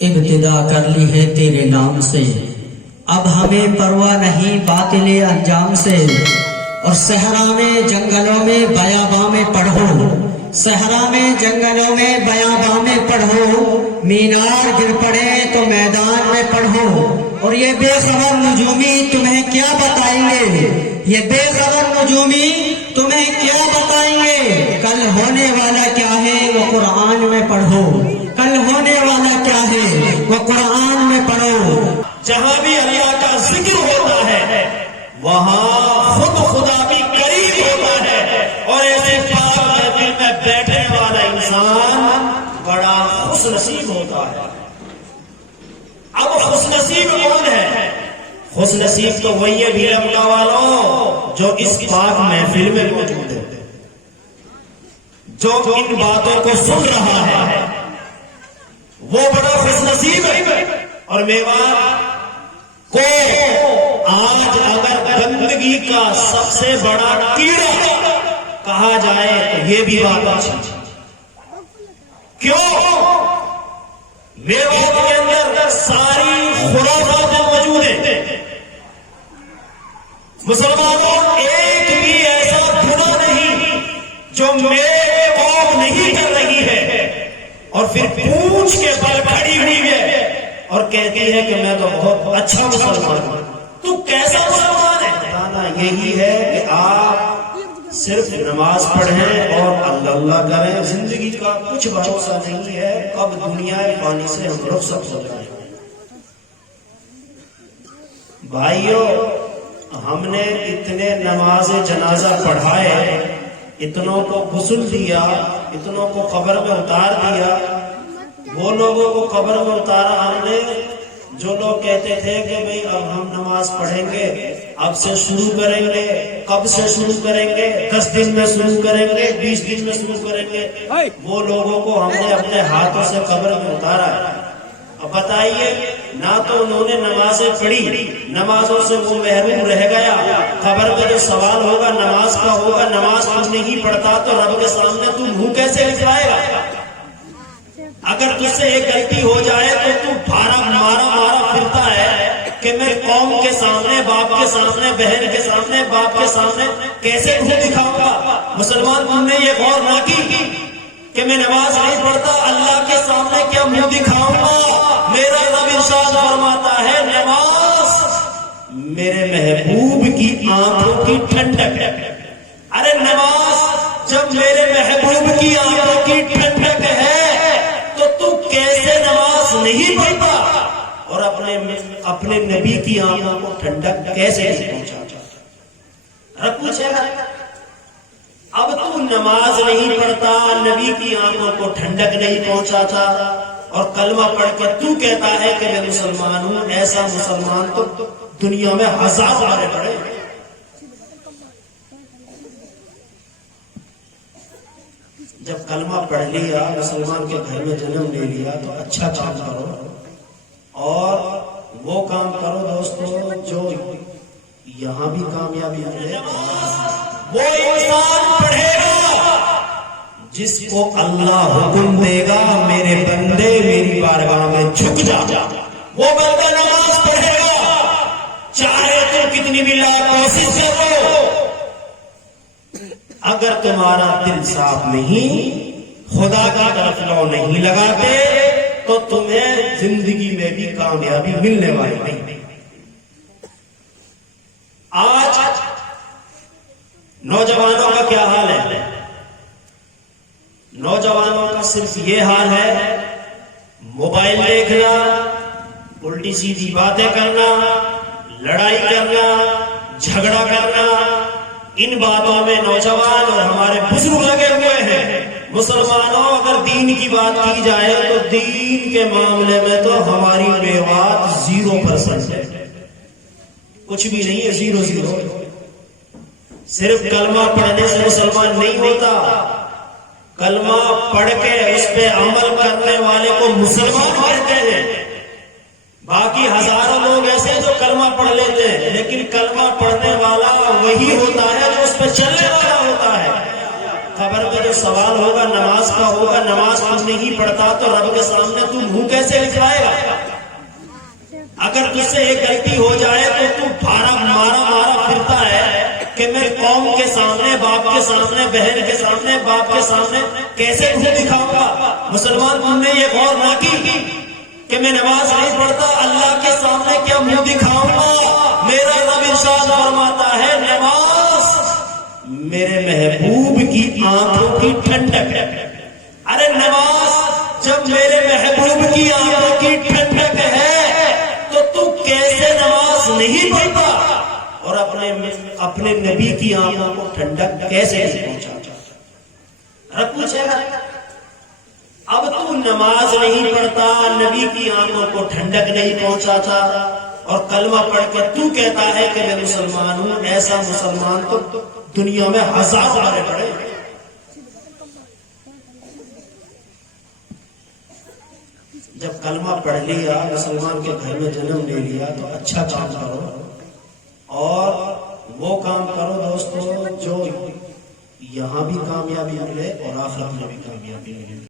ابتدا کر لی ہے تیرے نام سے، اب ہمیں پرواہ نہیں باطل انجام سے۔ اور صحرا میں جنگلوں میں بیاباں میں پڑھو، صحرا میں جنگلوں میں بیاباں میں پڑھو، مینار گر پڑے تو میدان میں پڑھو۔ اور یہ بے خبر نجومی تمہیں کیا بتائیں گے، یہ بے خبر نجومی تمہیں کیا بتائیں گے، کل ہونے والا کیا ہے وہ قرآن میں پڑھو، کل ہونے والا کیا ہے وہ قرآن میں پڑھو۔ جہاں بھی اللہ کا ذکر ہوتا ہے وہاں خود خدا بھی قریب ہوتا ہے، اور ایسے پاک محفل میں بیٹھنے والا انسان بڑا خوش نصیب ہوتا ہے۔ اب خوش نصیب کون ہے؟ خوش نصیب تو وہی ہے بھی اللہ والوں جو اس پاک محفل میں موجود ہے، جو ان باتوں کو سن رہا ہے، وہ بڑا خوش نصیب ہے۔ اور میوان کو آج اگر گندگی کا سب سے بڑا کیڑا کہا جائے تو یہ بھی بات اچھی۔ کیوں؟ میوان کے اندر ساری خرافات موجود ہیں۔ مسلمانوں ایک بھی ایسا گناہ نہیں جو میرے قوم نہیں کر رہی ہے، اور پھر پوچھ کے بل کھڑی ہوئی ہے اور کہتی ہے کہ میں تو بہت اچھا مسلمان ہوں۔ تو کیسا مسلمان ہے؟ بتانا یہی ہے کہ آپ صرف نماز پڑھیں اور اللہ اللہ کریں، زندگی کا کچھ بھروسہ نہیں ہے کب دنیا پانی سے ہم رخصت ہو جائیں۔ بھائیو، ہم نے اتنے نماز جنازہ پڑھائے، اتنوں کو غسل دیا، اتنوں کو قبر میں اتار دیا۔ وہ لوگوں کو قبر میں اتارا ہم نے جو لوگ کہتے تھے کہ بھئی اب ہم نماز پڑھیں گے، اب سے شروع کریں گے۔ کب سے شروع کریں گے؟ 10 دن میں شروع کریں گے، 20 دن میں شروع کریں گے۔ وہ لوگوں کو ہم نے اپنے ہاتھوں سے قبر میں اتارا ہے۔ اب بتائیے، نہ تو انہوں نے نمازیں پڑھی، نمازوں سے وہ محروم رہ گیا۔ قبر میں جو سوال ہوگا نماز کا ہوگا، نماز تو نہیں پڑھتا تو رب کے سامنے تو منہ کیسے لکھائے گا؟ اگر تجھ سے ایک غلطی ہو جائے تو تو مارا پھرتا ہے کہ میں قوم کے سامنے، باپ کے سامنے، بہن کے سامنے، باپ کے سامنے کیسے منہ دکھاؤں گا؟ مسلمان، تم نے یہ غور نہ کی کہ میں نماز نہیں پڑھتا، اللہ کے سامنے کیا منہ دکھاؤں گا؟ میرا رب ارشاد فرماتا ہے نماز میرے محبوب کی آنکھوں کی ٹھنڈک ہے۔ ارے نماز جب میرے محبوب کی آنکھوں کی ٹھنڈک ہے تو تو کیسے نماز نہیں پڑھتا اور اپنے نبی کی آنکھوں کو ٹھنڈک کیسے نہیں پہنچاتا؟ رب پوچھے گا، اب تو نماز نہیں پڑھتا، نبی کی آنکھوں کو ٹھنڈک نہیں پہنچاتا، اور کلمہ پڑھ کے تو کہتا ہے کہ میں مسلمان ہوں۔ ایسا مسلمان تو دنیا میں ہزار بارے پڑے۔ جب کلمہ پڑھ لیا، مسلمان کے گھر میں جنم لے لیا تو اچھا کام کرو، اور وہ کام کرو دوستو جو یہاں بھی کامیابی ملے۔ وہ انسان پڑھے گا جس کو اللہ حکم دے گا میرے بندے میری بارگاہ میں جھک جا، وہ بندہ نماز پڑھے گا، چاہے تو کتنی بھی لا کوشش کرو۔ اگر تمہارا دل صاف نہیں، خدا کی طرف لو نہیں لگاتے تو تمہیں زندگی میں بھی کامیابی ملنے والی نہیں۔ آج نوجوانوں کا کیا حال ہے؟ نوجوانوں کا صرف یہ حال ہے موبائل دیکھنا، الٹی سیدھی باتیں کرنا، لڑائی کرنا، جھگڑا کرنا۔ ان باتوں میں نوجوان اور ہمارے بزرگ لگے ہوئے ہیں۔ مسلمانوں، اگر دین کی بات کی جائے تو دین کے معاملے میں تو ہماری بیوات 0% ہے، کچھ بھی نہیں ہے، 0۔ صرف کلمہ پڑھنے سے مسلمان نہیں ہوتا، کلمہ پڑھ کے اس پہ عمل کرنے والے کو مسلمان کہتے ہیں۔ باقی ہزاروں لوگ ایسے جو کلمہ پڑھ لیتے ہیں، لیکن کلمہ پڑھنے والا وہی ہوتا ہے جو اس پہ چلنے والا ہوتا ہے۔ قبر میں جو سوال ہوگا نماز کا ہوگا، نماز کچھ نہیں پڑھتا تو رب کے سامنے تو منہ کیسے لکھائے گا؟ اگر تجھ سے ایک غلطی ہو جائے تو تو مارا پھرتا ہے کہ میں قوم کے سامنے، باپ کے سامنے، بہن کے سامنے، باپ کے سامنے کیسے منہ دکھاؤں گا؟ مسلمان تم نے یہ غور نہ کی کہ میں نماز نہیں پڑھتا، اللہ کے سامنے کیا منہ دکھاؤں گا؟ میرا رب ارشاد فرماتا ہے نماز میرے محبوب کی آنکھوں کی ٹھنڈک ہے۔ ارے نماز جب میرے محبوب کی آنکھوں کی ٹھنڈک ہے تو تو کیسے نماز نہیں پڑھتا اور اپنے نبی کی آنکھوں کو ٹھنڈک کیسے پہنچا؟ پوچھے گا اب تو نماز نہیں پڑھتا، نبی کی آنکھوں کو ٹھنڈک نہیں پہنچاتا اور کلمہ پڑھ کے تو کہتا ہے کہ میں مسلمان ہوں۔ ایسا مسلمان تو دنیا میں ہزاروں مارے پڑے۔ جب کلمہ پڑھ لیا، مسلمان کے گھر میں جنم لے لیا تو اچھا کام کرو اور وہ کام کرو دوستو جو یہاں بھی کامیابی ملے اور آخرت میں بھی کامیابی ملے۔